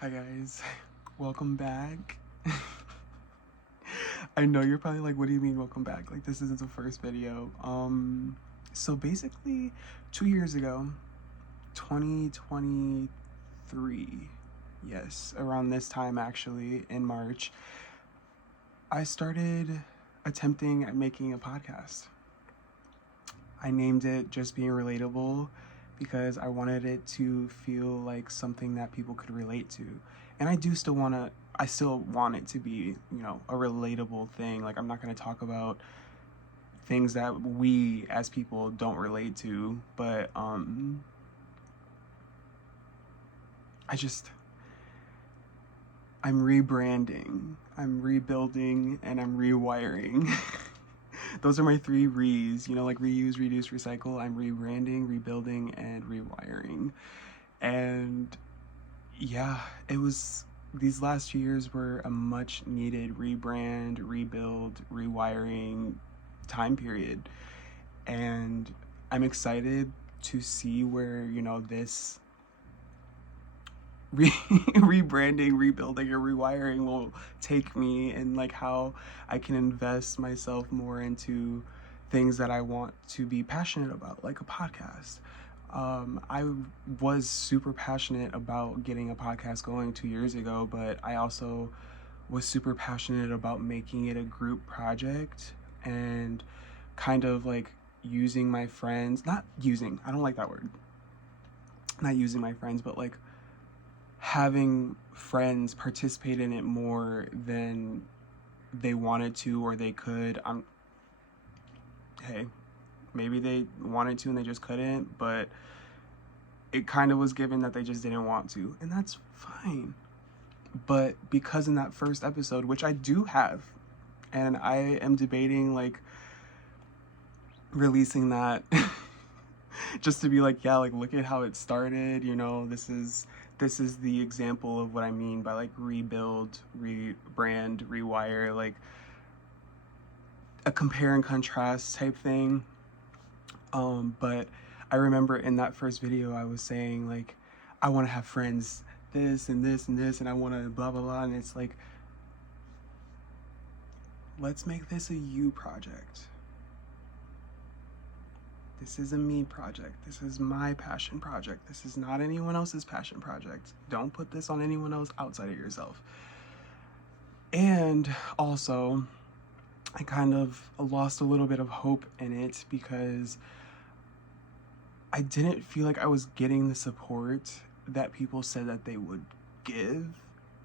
Hi guys, welcome back. I know you're probably like, what do you mean welcome back? Like this isn't the first video. So basically 2 years ago, 2023, yes, around this time actually in March, I started attempting at making a podcast. I named it Just Being Relatable because I wanted it to feel like something that people could relate to. And I still want it to be, a relatable thing. Like I'm not going to talk about things that we as people don't relate to, but I just I'm rebranding, I'm rebuilding, and I'm rewiring. Those are my three re's, like reuse, reduce, recycle. I'm rebranding, rebuilding, and rewiring. And yeah, these last 2 years were a much needed rebrand, rebuild, rewiring time period. And I'm excited to see where, this rebranding, rebuilding, or rewiring will take me, and like how I can invest myself more into things that I want to be passionate about, like a podcast. I was super passionate about getting a podcast going 2 years ago, but I also was super passionate about making it a group project and kind of like using my friends, not using, I don't like that word, not using my friends, but like having friends participate in it more than they wanted to or they could. Hey, maybe they wanted to and they just couldn't, but it kind of was given that they just didn't want to, and that's fine. But because in that first episode, which I do have, and I am debating like releasing that just to be like, yeah, like look at how it started, this is the example of what I mean by like rebuild, rebrand, rewire, like a compare and contrast type thing. But I remember in that first video I was saying like I want to have friends this and this and this, and I want to blah blah blah, and it's like, let's make this a you project. This is a me project. This is my passion project. This is not anyone else's passion project. Don't put this on anyone else outside of yourself. And also, I kind of lost a little bit of hope in it because I didn't feel like I was getting the support that people said that they would give.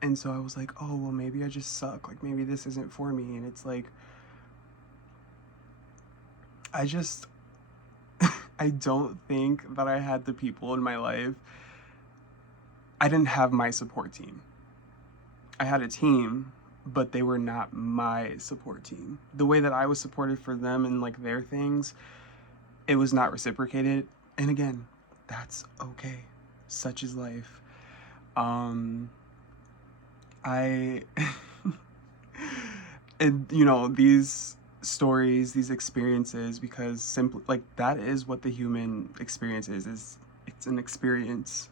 And so I was like, oh, well, maybe I just suck. Like, maybe this isn't for me. And it's like, I don't think that I had the people in my life. I didn't have my support team. I had a team, but they were not my support team. The way that I was supported for them and like their things, it was not reciprocated. And again, that's okay. Such is life. I and these stories, these experiences, because simply like that is what the human experience is it's an experience,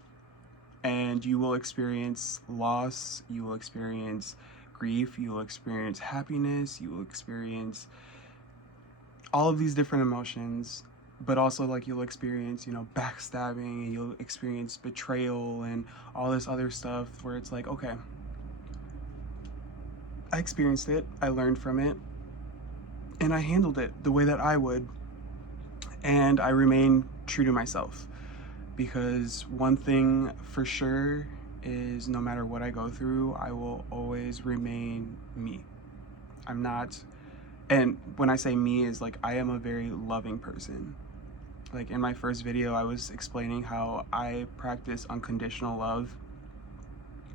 and you will experience loss, you will experience grief, you will experience happiness, you will experience all of these different emotions, but also like you'll experience backstabbing, and you'll experience betrayal and all this other stuff where it's like, okay, I experienced it, I learned from it, and I handled it the way that I would, and I remain true to myself. Because one thing for sure is no matter what I go through, I will always remain me. I'm not, and when I say me is like I am a very loving person. Like in my first video, I was explaining how I practice unconditional love,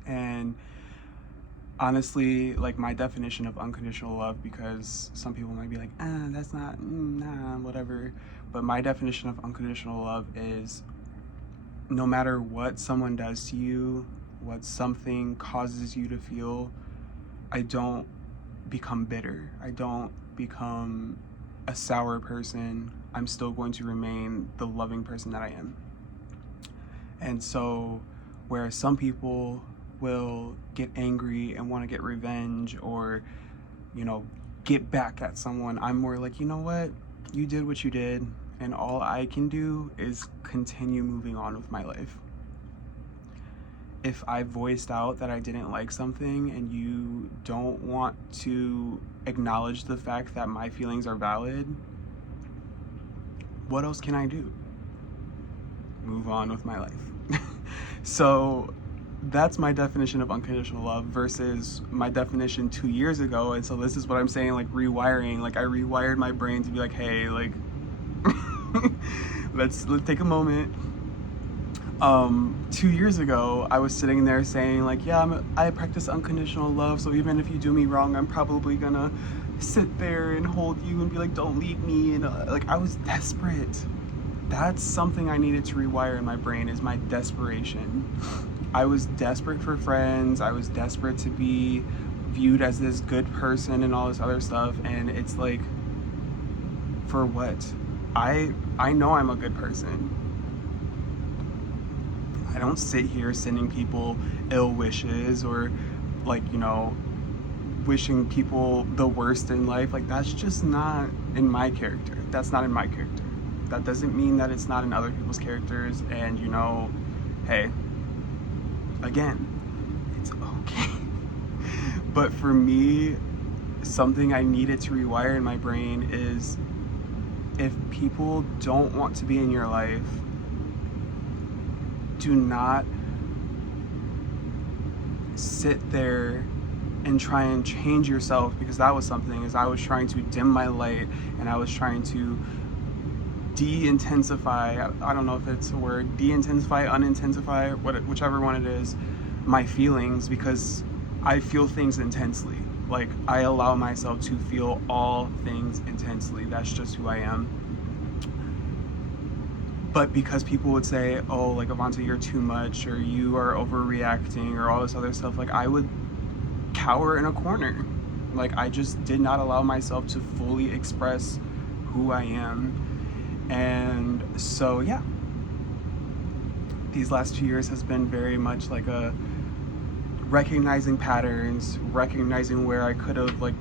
and honestly, like my definition of unconditional love, because some people might be like, that's not, nah, whatever. But my definition of unconditional love is no matter what someone does to you, what something causes you to feel, I don't become bitter. I don't become a sour person. I'm still going to remain the loving person that I am. And so, whereas some people will get angry and want to get revenge or, you know, get back at someone. I'm more like, you know what? You did what you did, and all I can do is continue moving on with my life. If I voiced out that I didn't like something and you don't want to acknowledge the fact that my feelings are valid, what else can I do? Move on with my life. So that's my definition of unconditional love versus my definition 2 years ago. And so this is what I'm saying, like rewiring. Like I rewired my brain to be like, hey, like let's take a moment. 2 years ago, I was sitting there saying like, yeah, I practice unconditional love. So even if you do me wrong, I'm probably gonna sit there and hold you and be like, don't leave me. And like I was desperate. That's something I needed to rewire in my brain, is my desperation. I was desperate for friends. I was desperate to be viewed as this good person and all this other stuff. And it's like, for what? I know I'm a good person. I don't sit here sending people ill wishes or like, you know, wishing people the worst in life. Like that's just not in my character. That's not in my character. That doesn't mean that it's not in other people's characters. And you know, hey, again, it's okay. But for me, something I needed to rewire in my brain is, if people don't want to be in your life, do not sit there and try and change yourself, because that was something, is I was trying to dim my light and I was trying to de-intensify, I don't know if it's a word, de-intensify, unintensify, whichever one it is, my feelings, because I feel things intensely. Like I allow myself to feel all things intensely. That's just who I am. But because people would say, oh, like, Avante, you're too much, or you are overreacting, or all this other stuff, like, I would cower in a corner. Like, I just did not allow myself to fully express who I am. And so, yeah. These last 2 years has been very much like a recognizing patterns, recognizing where I could have, like,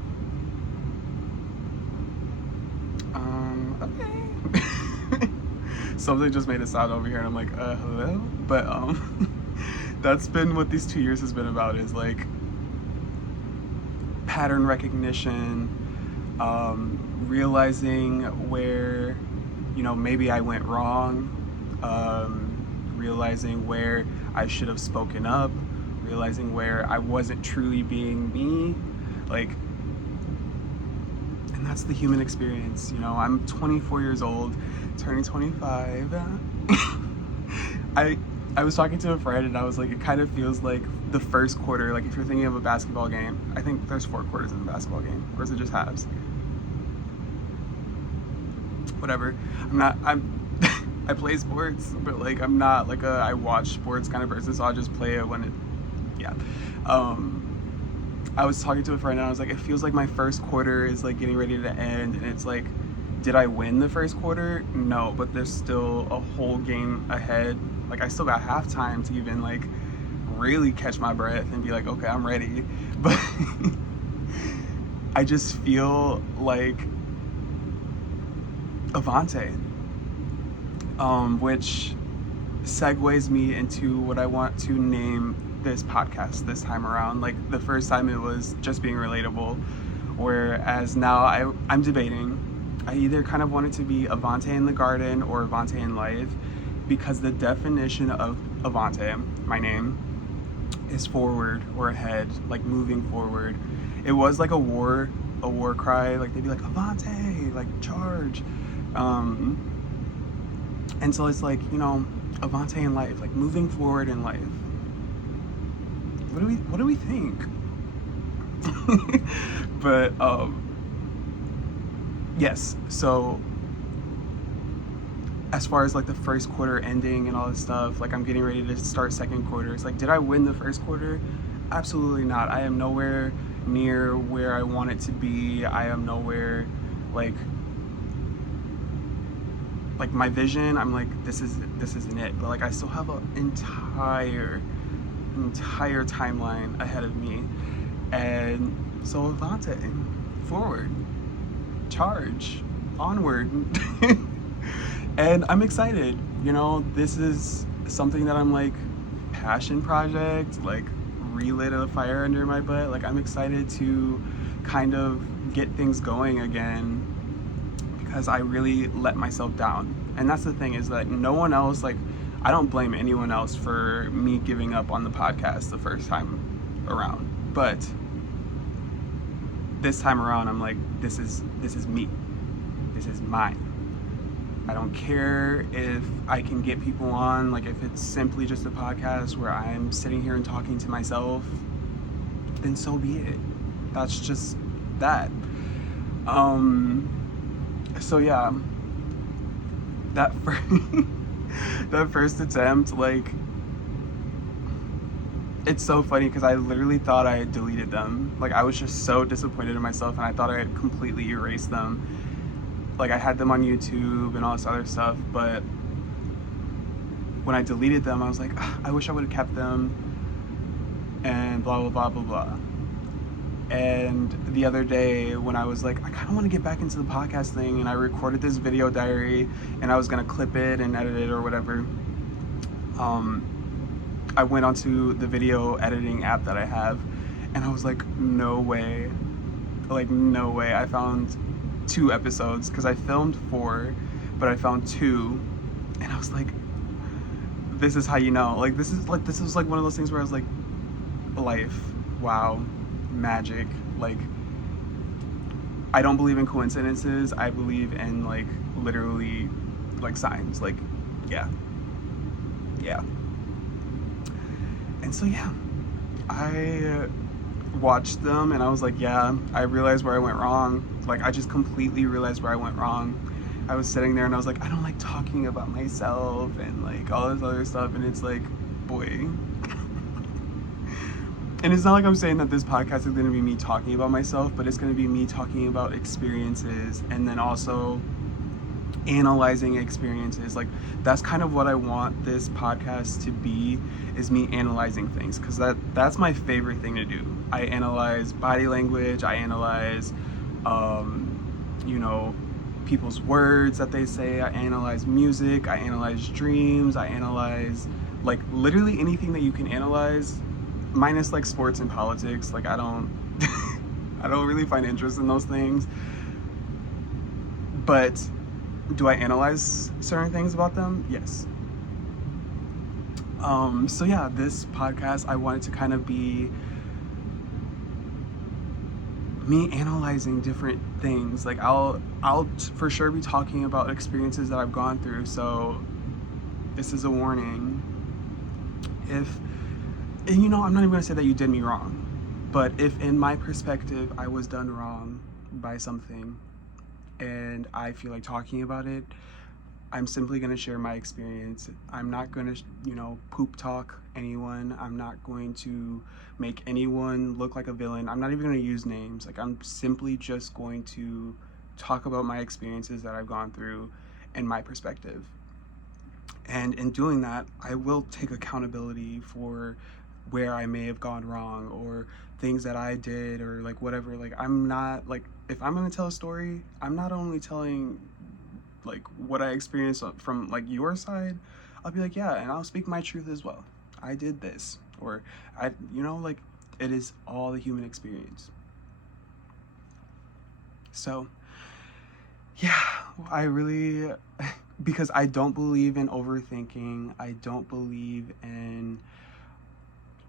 okay. Something just made a sound over here and I'm like, hello? But that's been what these 2 years has been about, is like pattern recognition, realizing where, you know, maybe I went wrong, realizing where I should have spoken up, realizing where I wasn't truly being me, like, and that's the human experience, you know. I'm 24 years old, turning 25. I was talking to a friend and I was like, it kind of feels like the first quarter, like if you're thinking of a basketball game, I think there's 4 quarters in a basketball game, or is it just halves? Whatever. I play sports, but like I'm not like I watch sports kind of person, so I'll just play it when it, yeah. I was talking to a friend and I was like, it feels like my first quarter is like getting ready to end, and it's like, did I win the first quarter? No, but there's still a whole game ahead. Like I still got halftime to even like really catch my breath and be like, okay, I'm ready. But I just feel like Avante, which segues me into what I want to name this podcast this time around. Like the first time it was just being relatable, whereas now I'm debating. I either kind of want it to be Avante in the garden or Avante in life, because the definition of Avante, my name, is forward or ahead, like moving forward. It was like a war cry, like they'd be like, Avante, like charge. And so it's like, you know, Avante in life, like moving forward in life. What do we think? But yes, so as far as like the first quarter ending and all this stuff, like I'm getting ready to start second quarter. It's like, did I win the first quarter? Absolutely not. I am nowhere near where I want it to be. I am nowhere like my vision. I'm like, this isn't it. But like I still have an entire entire timeline ahead of me. And so Avante, forward, charge, onward. And I'm excited. You know, this is something that I'm like, passion project, like relit a fire under my butt. Like, I'm excited to kind of get things going again, because I really let myself down. And that's the thing, is that no one else, like, I don't blame anyone else for me giving up on the podcast the first time around. But this time around, I'm like, this is me. This is mine. I don't care if I can get people on, like if it's simply just a podcast where I'm sitting here and talking to myself, then so be it. That's just that. So yeah, that that first attempt, like, it's so funny because I literally thought I had deleted them. Like, I was just so disappointed in myself, and I thought I had completely erased them. Like, I had them on YouTube and all this other stuff, but when I deleted them, I was like, I wish I would have kept them, and blah, blah, blah, blah, blah. And the other day, when I was like, I kind of want to get back into the podcast thing, and I recorded this video diary, and I was going to clip it and edit it or whatever, I went onto the video editing app that I have, and I was like, no way. Like, no way. I found 2 episodes, because I filmed 4, but I found 2, and I was like, this is how you know. Like, this is like one of those things where I was like, life, wow, magic. Like, I don't believe in coincidences. I believe in, like, literally, like, signs. Like, yeah. And so yeah, I watched them, and I was like, yeah, I realized where I went wrong. Like, I just completely realized where I went wrong. I was sitting there and I was like, I don't like talking about myself and like all this other stuff, and it's like, boy. And it's not like I'm saying that this podcast is going to be me talking about myself, but it's going to be me talking about experiences, and then also analyzing experiences. Like, that's kind of what I want this podcast to be, is me analyzing things, because that's my favorite thing to do. I analyze body language, I analyze you know, people's words that they say, I analyze music, I analyze dreams, I analyze, like, literally anything that you can analyze, minus like sports and politics. Like, I don't I don't really find interest in those things. But do I analyze certain things about them? Yes. So yeah, this podcast, I wanted to kind of be me analyzing different things. Like, I'll for sure be talking about experiences that I've gone through. So this is a warning. And you know, I'm not even gonna say that you did me wrong, but if in my perspective I was done wrong by something and I feel like talking about it, I'm simply going to share my experience. I'm not going to, you know, poop talk anyone. I'm not going to make anyone look like a villain. I'm not even going to use names. Like, I'm simply just going to talk about my experiences that I've gone through and my perspective. And in doing that, I will take accountability for where I may have gone wrong, or things that I did, or like whatever. Like, I'm not, like, if I'm going to tell a story, I'm not only telling like what I experienced from like your side. I'll be like, yeah, and I'll speak my truth as well. I did this, or I, you know, like, it is all the human experience. So yeah, I really, because I don't believe in overthinking, I don't believe in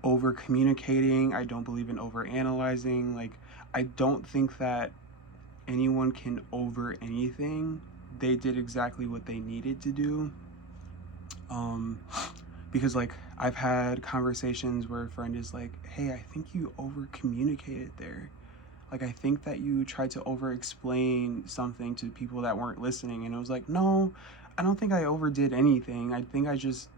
over communicating, I don't believe in over analyzing. Like, I don't think that anyone can over anything. They did exactly what they needed to do. Because like, I've had conversations where a friend is like, hey, I think you over communicated there. Like, I think that you tried to over explain something to people that weren't listening. And it was like, no, I don't think I overdid anything. I think I just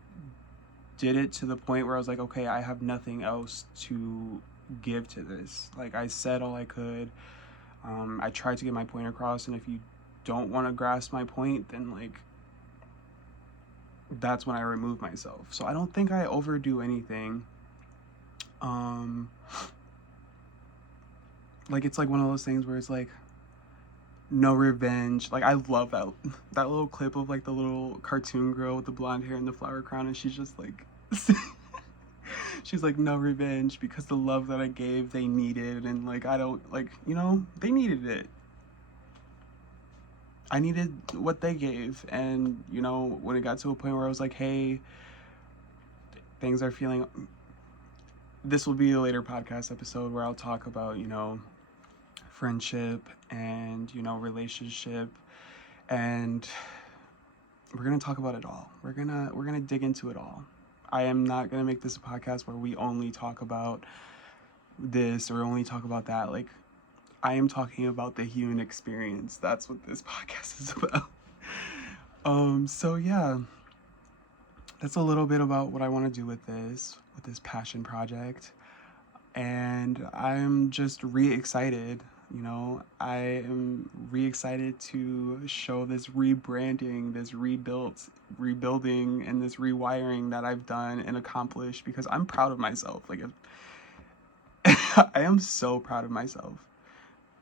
did it to the point where I was like, okay, I have nothing else to give to this. Like, I said all I could. I tried to get my point across, and if you don't want to grasp my point, then like, that's when I remove myself. So I don't think I overdo anything. Um, like, it's like one of those things where it's like, no revenge. Like, I love that little clip of like the little cartoon girl with the blonde hair and the flower crown, and she's just like, she's like, no revenge, because the love that I gave, they needed, and like, I don't, like, you know, they needed it. I needed what they gave, and you know, when it got to a point where I was like, hey, things are feeling, this will be a later podcast episode where I'll talk about, you know, friendship and, you know, relationship, and we're gonna talk about it all. We're gonna dig into it all. I am not gonna make this a podcast where we only talk about this or only talk about that. Like, I am talking about the human experience. That's what this podcast is about. So yeah, that's a little bit about what I want to do with this passion project. And I'm just re-excited. You know, I am re-excited to show this rebranding, this rebuilding, and this rewiring that I've done and accomplished, because I'm proud of myself. Like, I am so proud of myself.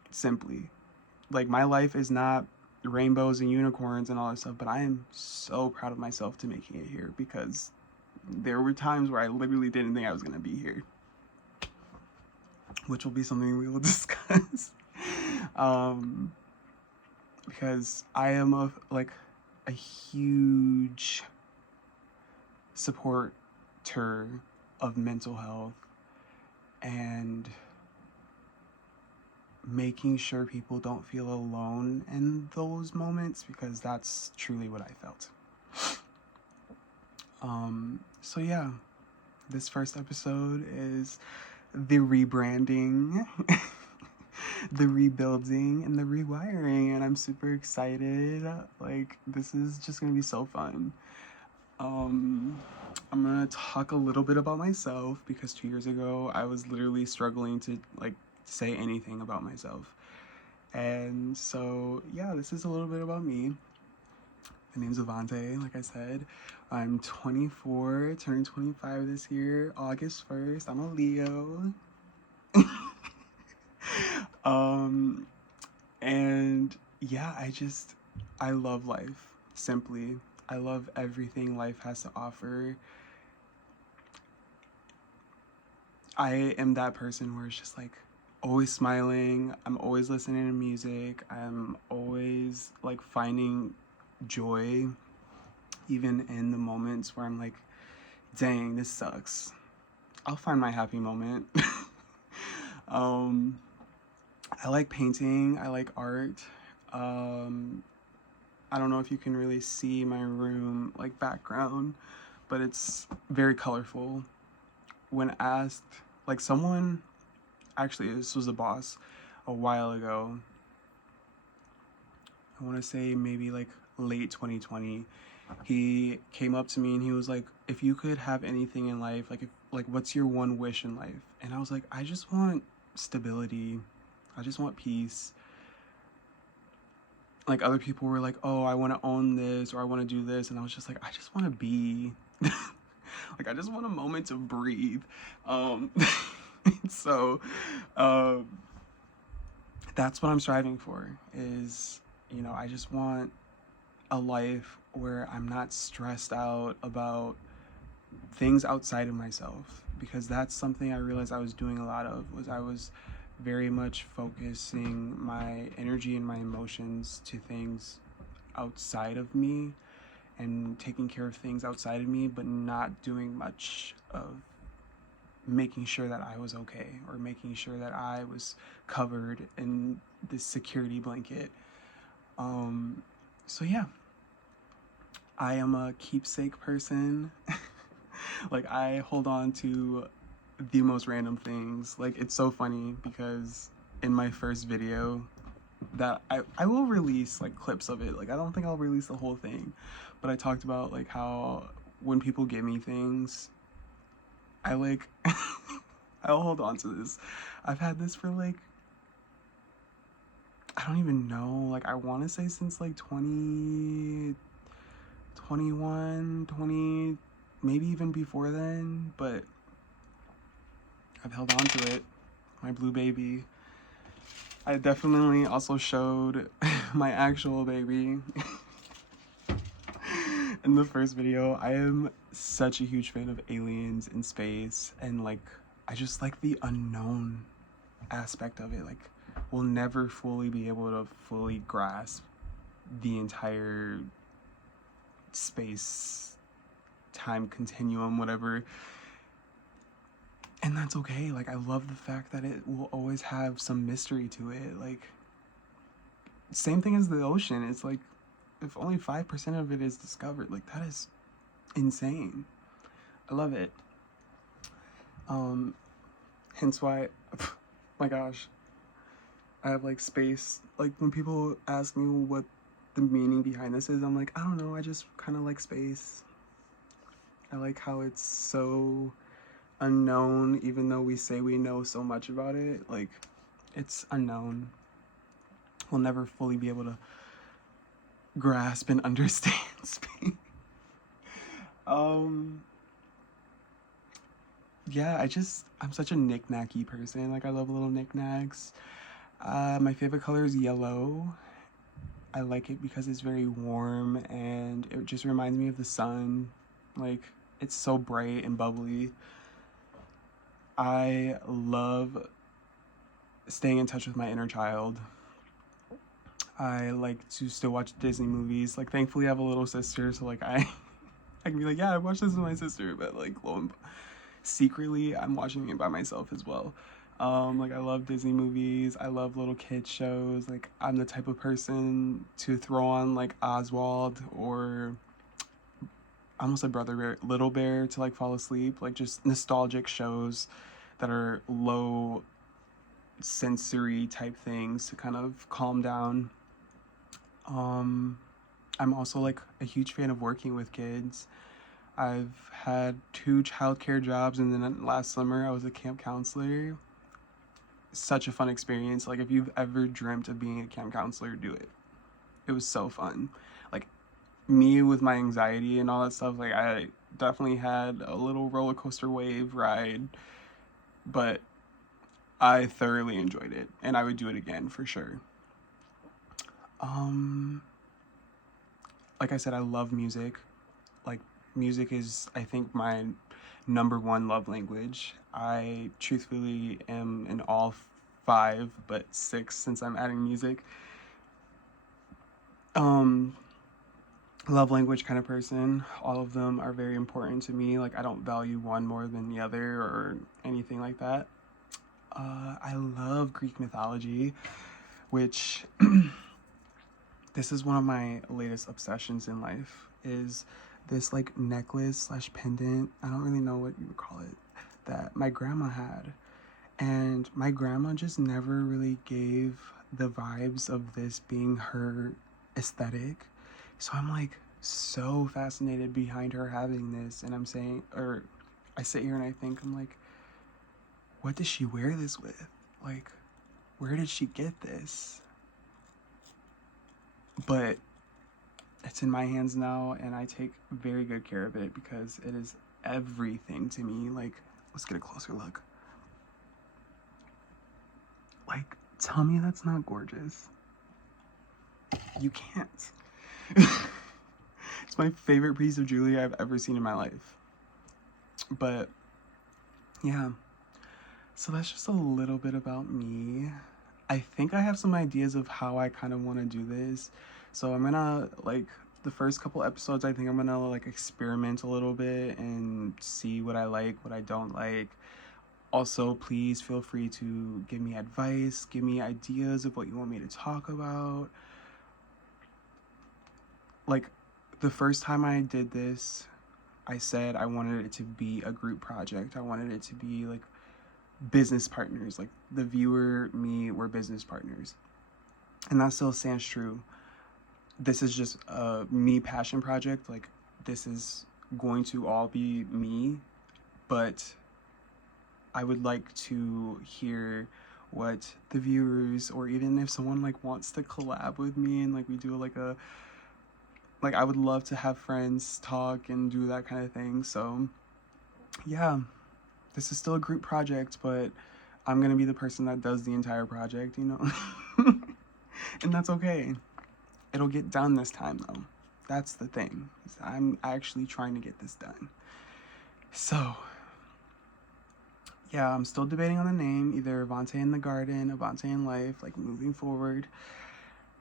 Simply, like, my life is not rainbows and unicorns and all that stuff, but I am so proud of myself to making it here, because there were times where I literally didn't think I was gonna be here, which will be something we will discuss. Because I am a huge supporter of mental health and making sure people don't feel alone in those moments, because that's truly what I felt. So yeah, this first episode is the rebranding, the rebuilding, and the rewiring, and I'm super excited. Like, this is just gonna be so fun. I'm gonna talk a little bit about myself, because 2 years ago I was literally struggling to like say anything about myself. And so yeah, this is a little bit about me. My name's Avante, like I said. I'm 24, turning 25 this year, August 1st. I'm a Leo. And yeah, I love life. Simply, I love everything life has to offer. I am that person where it's just like always smiling. I'm always listening to music. I'm always like finding joy, even in the moments where I'm like, dang, this sucks. I'll find my happy moment. I like painting. I like art. I don't know if you can really see my room like background, but it's very colorful. When asked, like, someone, actually this was a boss a while ago, I want to say maybe like late 2020, he came up to me and he was like, if you could have anything in life, like what's your one wish in life? And I was like, I just want stability. I just want peace. Like, other people were like, oh, I want to own this, or I want to do this, and I was just like, I just want to be. Like, I just want a moment to breathe. So that's what I'm striving for, is, you know, I just want a life where I'm not stressed out about things outside of myself, because that's something I realized I was doing a lot of, was I was very much focusing my energy and my emotions to things outside of me and taking care of things outside of me, but not doing much of making sure that I was okay, or making sure that I was covered in this security blanket. So yeah, I am a keepsake person. Like, I hold on to the most random things. Like, it's so funny, because in my first video that I will release like clips of it, like I don't think I'll release the whole thing, but I talked about like how when people give me things, I like I'll hold on to this. I've had this for like, I don't even know, like I want to say since like 2021, 20, maybe even before then, but I've held on to it, my blue baby. I definitely also showed my actual baby in the first video. I am such a huge fan of aliens in space, and like I just like the unknown aspect of it. Like we'll never fully be able to fully grasp the entire space time continuum, whatever, and that's okay. Like I love the fact that it will always have some mystery to it. Like same thing as the ocean. It's like if only 5% of it is discovered, like that is insane. I love it. Hence why my gosh, I have like space. Like when people ask me what the meaning behind this is, I'm like, I don't know, I just kind of like space. I like how it's so unknown, even though we say we know so much about it. Like it's unknown. We'll never fully be able to grasp and understand space. Yeah, I'm such a knick-knacky person. Like I love little knickknacks. My favorite color is yellow. I like it because it's very warm and it just reminds me of the sun. Like it's so bright and bubbly. I love staying in touch with my inner child. I like to still watch Disney movies. Like thankfully I have a little sister, so like I can be like, yeah, I watched this with my sister, but like secretly I'm watching it by myself as well. Like I love Disney movies. I love little kid shows. Like I'm the type of person to throw on like Oswald or I almost said Brother Bear, Little Bear to like fall asleep. Like just nostalgic shows that are low sensory type things to kind of calm down. I'm also like a huge fan of working with kids. I've had 2 childcare jobs, and then last summer I was a camp counselor. Such a fun experience. Like if you've ever dreamt of being a camp counselor, do it. It was so fun. Like me with my anxiety and all that stuff, like I definitely had a little roller coaster wave ride, but I thoroughly enjoyed it and I would do it again for sure. Like I said, I love music. Like music is, I think, my #1 love language. I truthfully am in all 5, but 6 since I'm adding music. Love language kind of person. All of them are very important to me. Like I don't value one more than the other or anything like that. I love Greek mythology, which this is one of my latest obsessions in life, is this like necklace / pendant, I don't really know what you would call it, that my grandma had. And my grandma just never really gave the vibes of this being her aesthetic. So I'm like so fascinated behind her having this, and I'm saying, or I sit here and I think, I'm like, what does she wear this with? Like, where did she get this? But it's in my hands now, and I take very good care of it because it is everything to me. Like, let's get a closer look. Like, tell me that's not gorgeous. You can't. It's my favorite piece of jewelry I've ever seen in my life. But yeah, so that's just a little bit about me. I think I have some ideas of how I kind of want to do this. So I'm gonna, like, the first couple episodes, I think I'm gonna like experiment a little bit and see what I like, what I don't like. Also, please feel free to give me advice, give me ideas of what you want me to talk about. Like, the first time I did this, I said I wanted it to be a group project. I wanted it to be like business partners, like the viewer, me, we're business partners. And that still stands true. This is just a me passion project. Like, this is going to all be me, but I would like to hear what the viewers, or even if someone like wants to collab with me and like we do like a, like I would love to have friends talk and do that kind of thing. So yeah, This is still a group project, but I'm gonna be the person that does the entire project, you know? And that's okay. It'll get done this time, though. That's the thing. I'm actually trying to get this done. So, yeah, I'm still debating on the name, either Avante in the Garden, Avante in Life, like moving forward.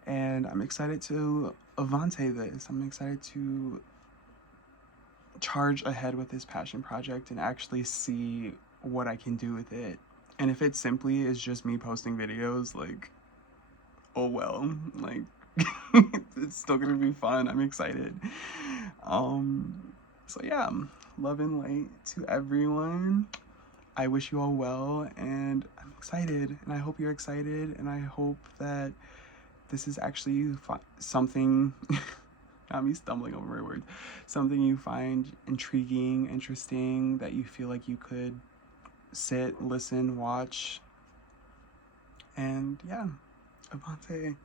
And I'm excited to Avante this. I'm excited to charge ahead with this passion project and actually see what I can do with it. And if it simply is just me posting videos, like, oh well, like, it's still gonna be fun. I'm excited. So yeah, love and light to everyone. I wish you all well, and I'm excited, and I hope you're excited, and I hope that this is actually something, not me stumbling over my words, something you find intriguing, interesting, that you feel like you could sit, listen, watch, and yeah, Avante.